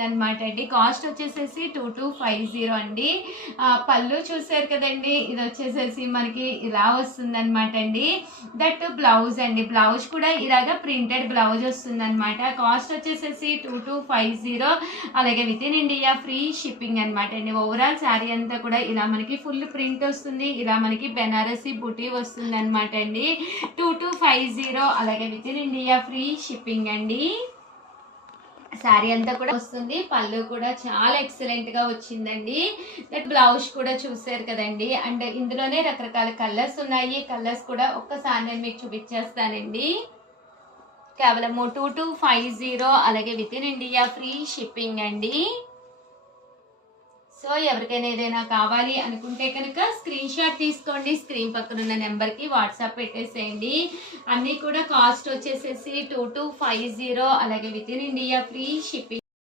అనమాట అండి. కాస్ట్ వచ్చేసేసి 2250 అండి. పళ్ళు చూసారు కదండి, ఇది వచ్చేసేసి మనకి ఇలా వస్తుందన్నమాట అండి. దట్ బ్లౌజ్ అండి, బ్లౌజ్ కూడా ఇలాగ ప్రింటెడ్ బ్లౌజ్ వస్తుందన్నమాట. కాస్ట్ వచ్చేసేసి 2250, అలాగే with in India free shipping అనమాట అండి. ఓవరాల్ శారీ అంతా కూడా ఇలా మనకి ఫుల్ ప్రింట్ వస్తుంది, ఇలా మనకి బెనారసీ బుటీ వస్తుంది అనమాట అండి. 2250, అలాగే with in India free shipping అండి. శారీ అంతా కూడా వస్తుంది, పళ్ళు కూడా చాలా ఎక్సలెంట్ గా వచ్చిందండి. దట్ బ్లౌజ్ కూడా చూసారు కదండి. అండ్ ఇందులోనే రకరకాల కలర్స్ ఉన్నాయి. కలర్స్ కూడా ఒక్కసారి నేను మీకు చూపించేస్తానండి. కేవలం 2250, అలాగే with in India free shipping అండి. సో ఎవరికైనా ఏదైనా కావాలి అనుకుంటే కనుక స్క్రీన్ షాట్ తీసుకోండి, స్క్రీన్ పక్కన ఉన్న నెంబర్కి వాట్సాప్ పెట్టేసేయండి. అన్నీ కూడా కాస్ట్ వచ్చేసేసి 2250, అలాగే with in India free shipping.